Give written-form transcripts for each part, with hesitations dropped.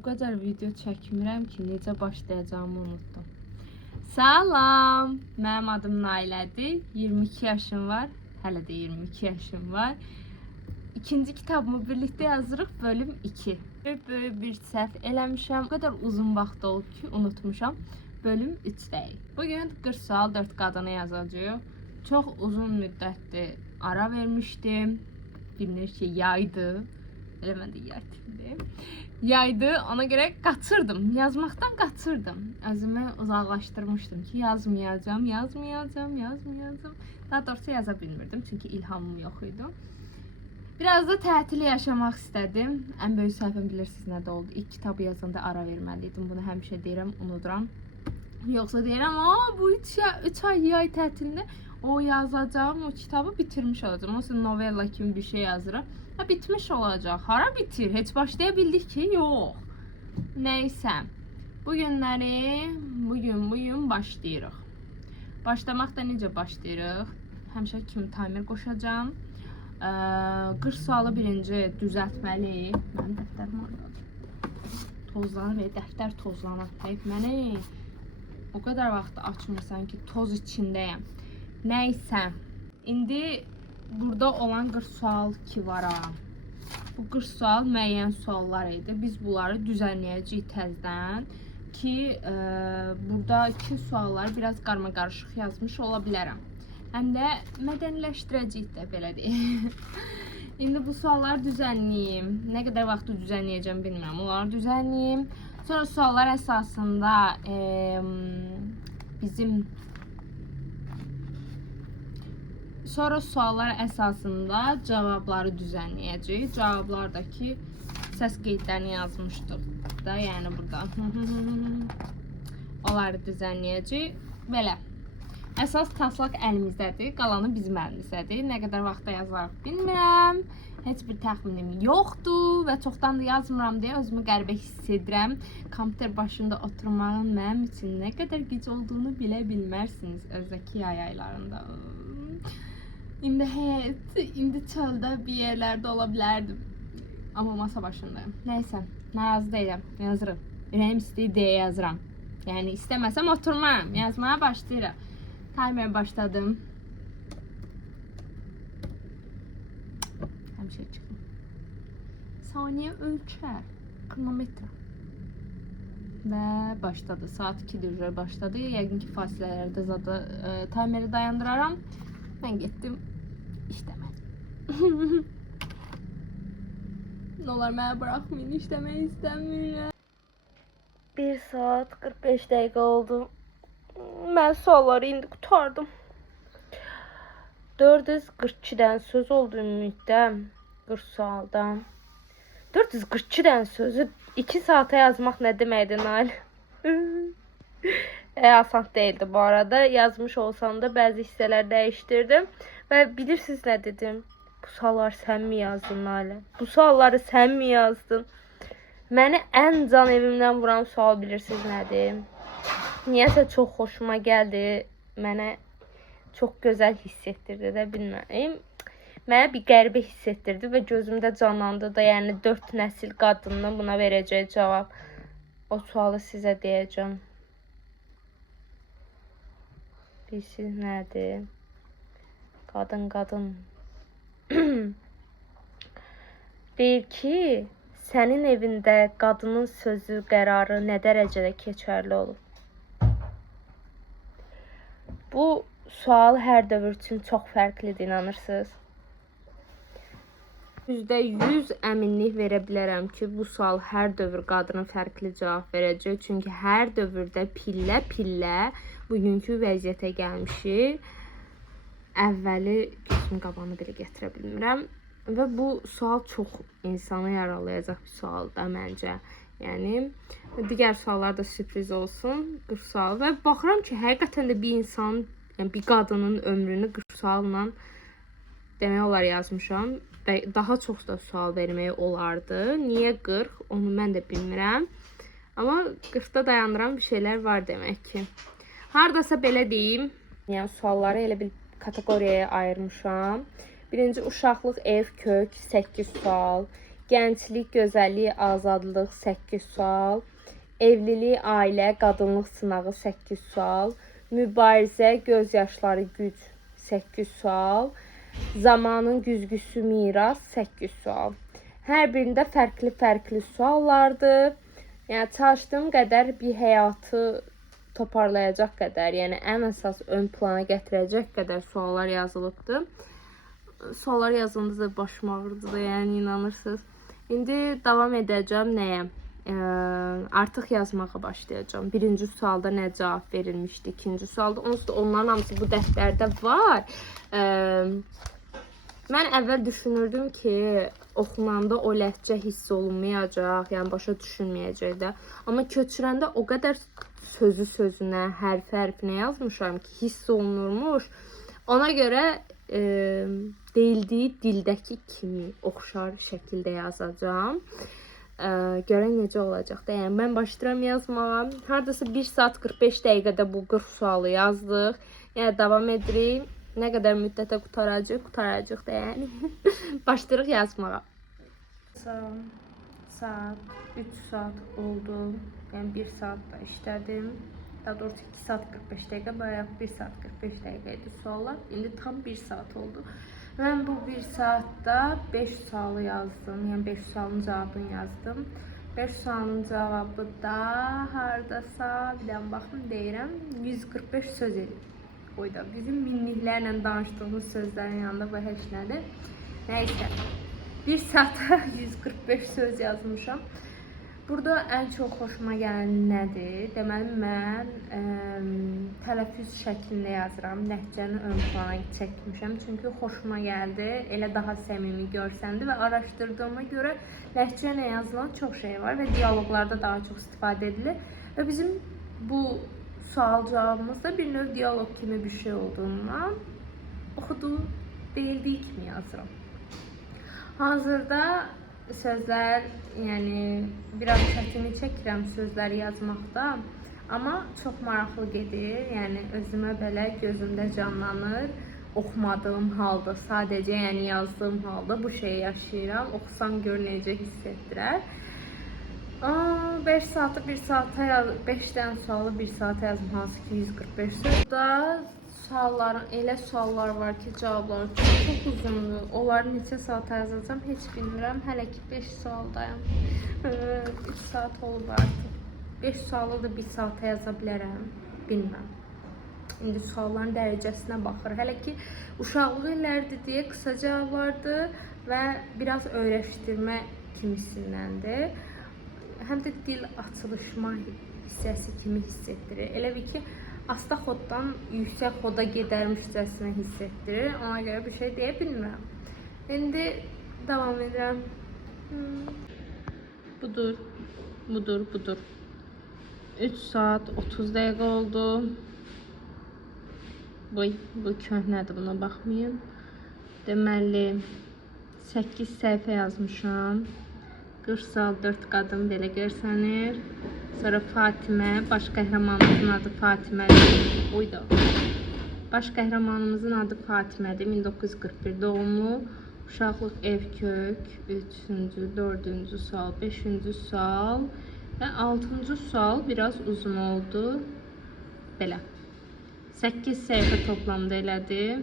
Bu kadar video çəkmirəm ki, necə başlayacağımı unuttum. Salam, mənim adım Nailədir. 22 yaşım var. Hələ də 22 yaşım var. İkinci kitabımı birlikte yazırıq, bölüm 2. Böyük bir səhv eləmişəm. O kadar uzun vaxt oldu ki, unutmuşam. Bölüm 3'dəyiz. Bugün 40 sual 4 qadına yazacağıq. Çox uzun müddətdir ara vermişdim. Bilinir ki, yaydı. Elə mən də yaydım. Yaydı, ona göre qaçırdım. Yazmaqdan qaçırdım. Özümü uzaqlaşdırmışdım ki, yazmayacağım. Daha doğrusu yaza bilmirdim, çünki ilhamım yox idi. Biraz da tətili yaşamaq istədim. Ən böyük səhvim bilirsiniz nə də oldu. İlk kitabı yazanda ara verməliydim. Bunu həmişə deyirəm, unuduram. Yoxsa deyirəm, bu 3 ay yay tətilində o yazacağım, o kitabı bitirmiş olacağım. Olsa novella kimi bir şey yazıram. Ha, bitmiş olacaq. Hara bitir? Heç başlayabildik ki? Yox. Neysə. Bugün başlayırıq. Başlamaq da necə başlayırıq? Həmişə kimi timer qoşacağım. 40 sualı birinci düzəltməli. Mənim dəftərim oradadır. Tozlanır, dəftər tozlanır. Heyf məni. O kadar vaxt açmırsan ki, toz içindəyəm. Neysə. İndi burada olan 40 sual ki var ha. Bu 40 sual müəyyən suallar idi. Biz bunları düzənləyəcəyik təzədən ki, burada 2 suallar biraz qarma-qarışıq yazmış ola bilərəm. Həm də mədəniləşdirəcəyik də, belə deyək. İndi bu sualları düzənləyim. Nə qədər vaxtı düzənləyəcəm bilmirəm. Onları düzənləyim. Sonra suallar əsasında cavabları düzənləyəcəyik. Cavablardakı səs qeydlərini yazmışdıq da, yəni burada. Onları düzənləyəcəyik. Belə. Əsas taslaq əlimizdədir, qalanı bizim əlimizdədir. Nə qədər vaxtda yazarıq bilmirəm. Heç bir təxminim yoxdur və çoxdan da yazmıram deyə özümü qəribə hiss edirəm. Kompüter başında oturmağın mənim üçün nə qədər güc olduğunu bilə bilmərsiniz özdəki yay aylarında. İndi çöldə bir yerlərdə ola bilərdim. Amma masa başındayım. Nəysə, narazı deyiləm, yazırım. Ürəyim istəyir deyə yazıram. Yəni istəməsəm oturmam, yazmaya başlayıram. Timer başladım. Həmişə çıxdım. Saniyə ölçər. Kronometre. Və başladı. Saat 2-dir başladı. Yəqin ki, fasilələrdə zaten timeri dayandıraram. Mən getdim işləmədim. Nə olar mənə bırakmayın, işləmək istəmirəm. 1 saat 45 dəqiqə oldu. Mən sualları indi qutardım. 442'dən söz oldu ümumilikdə 40 sualdan. 442'dən sözü 2 saata yazmaq nə deməkdir Nail? Asan değildi bu arada. Yazmış olsam da bəzi hissələr dəyişdirdim. Və bilirsiniz nə dedim? Bu sualları sən mi yazdın Nail? Bu sualları sən mi yazdın? Məni ən can evimdən vuran sual bilirsiniz nədir? Niyəsə çox xoşuma gəldi. Mənə çox gözəl hiss etdirdi də, bilməyim. Mənə bir qəribə hiss etdirdi və gözümdə canlandı da, yəni 4 nəsil qadının buna verəcəyi cavab. O sualı sizə deyəcəm. Bilirsiniz nədir? Qadın. Deyir ki, sənin evində qadının sözü, qərarı nə dərəcədə keçərli olur? Bu sual hər dövr üçün çox fərqlidir, inanırsınız? %100 əminlik verə bilərəm ki, bu sual hər dövr qadının fərqli cavab verəcək. Çünki hər dövrdə pillə bugünkü vəziyyətə gəlmişik. Əvvəli gözümün qabağını belə gətirə bilmirəm. Və bu sual çox insanı yaralayacaq bir sual da məncə. Yəni, digər suallar da sürpriz olsun. 40 sual və baxıram ki, həqiqətən də bir insanın, yəni bir qadının ömrünü 40 sualla demək olar yazmışam. Və daha çox da sual vermək olardı. Niyə 40? Onu mən də bilmirəm. Amma 40'da dayandıran bir şeylər var demək ki. Hardasa belə deyim. Yəni, sualları elə bir kateqoriyaya ayırmışam. Birinci uşaqlıq, ev, kök 8 sual. Gənclik, gözəllik, azadlıq 8 sual. Evlilik, ailə, qadınlıq sınağı 8 sual. Mübarizə, göz yaşları, güc 8 sual. Zamanın güzgüsü, miras 8 sual. Hər birində fərqli suallardır. Yəni çalışdığım qədər bir həyatı toparlayacaq qədər, yəni ən əsas ön plana gətirəcək qədər suallar yazılıbdır. Suallar yazılınca da başım ağrıdı da, yəni inanırsınız. İndi davam edəcəm nəyə? Artıq yazmağa başlayacağım. Birinci sualda nə cavab verilmişdi, ikinci sualda. Onsuz da onların hamısı bu dəftərdə var. Mən əvvəl düşünürdüm ki, oxunanda o ləhcə hiss olunmayacaq, yəni başa düşülməyəcək də. Amma köçürəndə o qədər sözü sözünə, hərfi yazmışam ki, hiss olunurmuş. Ona görə deyildiyi dildəki kimi oxşar şəkildə yazacağım. Görən necə olacaq da. Yəni mən başlayıram yazmağa. Hardasa 1 saat 45 dəqiqədə bu 40 sualı yazdıq. Yəni davam edirik. Nə qədər müddətə qutaracaq da yəni. Başlayırıq yazmağa. Saat 3 saat oldu. Yəni 1 saat da işlədim. Daha doğrusu 2 saat 45 dəqiqə, bayaq 1 saat 45 dəqiqə idi suallar. İndi tam 1 saat oldu. Mən bu 1 saatda 5 sualı yazdım. Yəni 5 sualın cavabını yazdım. 5 sualın cavabı da hardasa, bir dənə baxım deyirəm, 145 söz edir. Oyda bizim minliklərlə danışdığımız sözlərin yanında bu heç nədir. Nəysə, 1 saata 145 söz yazmışam. Burada ən çox xoşuma gələn nədir? Deməli, mən tələffüz şəklində yazıram. Ləhcəni ön plana çəkmişəm. Çünki xoşuma gəldi. Elə daha səmimi görsəndi və araşdırdığıma görə ləhcə ilə yazılan çox şey var və diyaloqlarda daha çox istifadə edilir. Və bizim bu sual cavabımızda bir növ diyaloq kimi bir şey olduğundan oxuduğu deyildiyi kimi yazıram. Hazırda sözlər, yəni biraz çətini çəkirəm sözləri yazmaqda, amma çox maraqlı gedir. Yəni özümə belə gözümdə canlanır. Oxumadığım halda, sadəcə yəni yazdığım halda bu şeyi yaşayıram. Oxusam gör necə hiss etdirər. 5 saatı 1 saata yaz, 5 dənə sualı 1 saata yazdım, hansı ki 145 söz. Burada sualların, elə suallar var ki, cavabları çox uzundur. Onları neçə saata yazacağım heç bilmirəm. Hələ ki 5 sualdayım. 3 saat olub artıq. 5 sualı da 1 saata yaza bilərəm. Bilməm. İndi sualların dərəcəsinə baxır. Hələ ki uşaqlıq illərdir deyə qısa cavablardır və biraz öyrəşdirmə kimisindəndir. Həm də dil açılışma hissəsi kimi hiss etdirir. Elə bir ki, asta xoddan yüksək xoda gedərmişcəsinə hiss etdirir. Ona görə bir şey deyə bilmirəm. İndi davam edirəm. Budur. 3 saat 30 dəqiqə oldu. Bu köhnədir, buna baxmayın. Deməli, 8 səhifə yazmışam. 40 sual 4 qadın belə görsənir. Sonra Fatimə, baş qəhrəmanımızın adı Fatimədir. Baş qəhrəmanımızın adı Fatimədir. 1941 doğumlu. Uşaqlıq, ev, kök. 3-cü, 4-cü sual, 5-ci sual və 6-cı sual biraz uzun oldu. Belə. 8 səhifə toplamda elədi.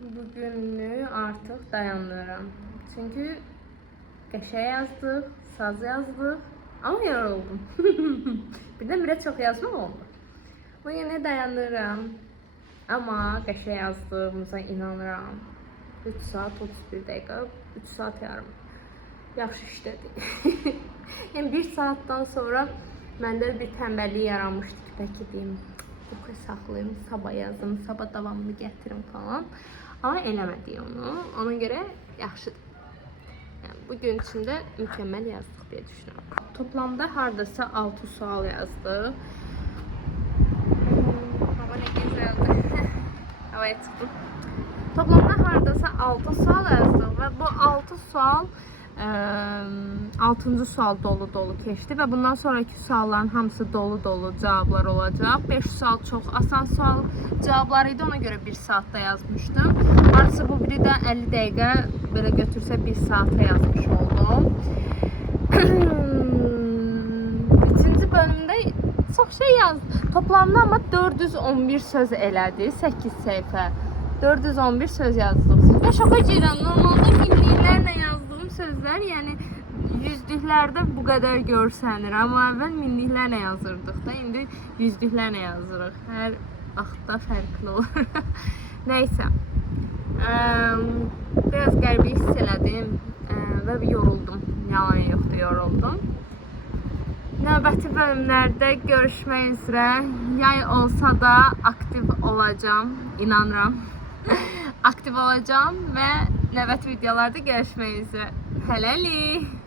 Bugünlük artıq dayanıram. Çünki qəşəng yazdıq, saz yazdıq, amma yoruldum. Birdən-birə çox yazmaq olmur. Bu yenə dayanıram, amma qəşəng yazdığımıza inanıram. 3 saat 31 dəqiqə, 3 saat yarım. Yaxşı işlədik. Yəni 1 saatdan sonra məndə bir tənbəllik yaranmışdı ki, bəlkə deyim, yox saxlayım, sabah yazdım, sabah davamını gətirim falan. Amma eləmədik onu, ona görə yaxşıdır. Yəni, bugün üçün də mükəmməl yazdıq deyə düşünürəm. Toplamda hardasa 6 sual yazdıq. Hava nə gözəldir. Havaya çıxdım. Toplamda hardasa 6 sual yazdıq və bu 6 sual 6-cı sual dolu keçdi və bundan sonraki sualların hamısı dolu cavablar olacaq. 5 sual çox asan sual cavabları idi, ona görə 1 saatda yazmışdım. Artısı bu biri də 50 dəqiqə belə götürsə 1 saata yazmış oldum. 3-cü bölümdə çox şey yazdım. Toplamda ama 411 söz elədi, 8 səhifə. 411 söz yazdıq. Və şoka girəm, normalda minliklərlə yazdığım sözlər, yəni yüzlüklərdə bu qədər görsənir. Amma əvvəl minliklərlə yazırdıq da, indi yüzlüklərlə yazırıq. Hər vaxtda fərqli olur. Nəysə. Biraz qəribə hiss elədim və yoruldum. Yalan yoxdur, yoruldum. Növbəti bölümlərdə görüşmək üzrə. Yay olsa da aktiv olacağım, inanıram. Aktiv olacağım və növbəti videolarda görüşmək üzrə. Hələlik.